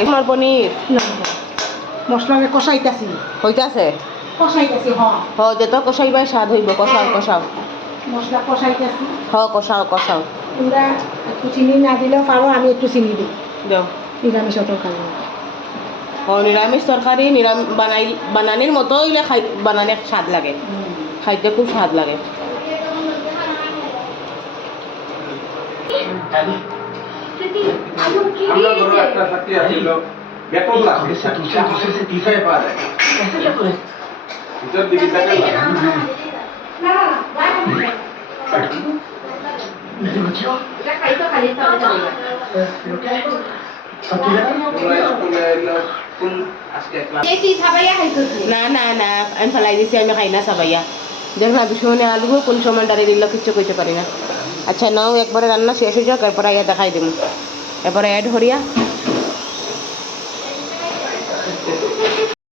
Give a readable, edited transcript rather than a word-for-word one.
লাগে আমার পনির মশলা কষাইতেছি হইতাছে কষাইতেছি হ যত কষাইবাই স্বাদ হইব কষাও কষাও মশলা কষাইতেছি কষাও কষাও তোমরা একটু চিনি না দিলেও পারো আমি একটু চিনি দিই দাও নিরামিষ তরকারি নিরামিষ তরকারি বানানির মতো হইলে বানানে স্বাদ লাগে খাইতে খুব স্বাদ লাগে আমরা ধরো একটা সাথী আসছিল বেতন লাগছে दूसरे से तीसरा पा रहा है इधर दिखी तक मेरे बच्चों क्या खाई तो खाली था না না না আমি ফেলাই দিছি আমি খাই না সাবাইয়া দেখ না ভীষণ আলু কোন সময় ডালি দিল কিচ্ছু কইতে পারি না আচ্ছা নাও একবারে রান্না শেষ হয়ে যাক এরপরে দেখাই দেবো এরপরে অ্যাড হরিয়া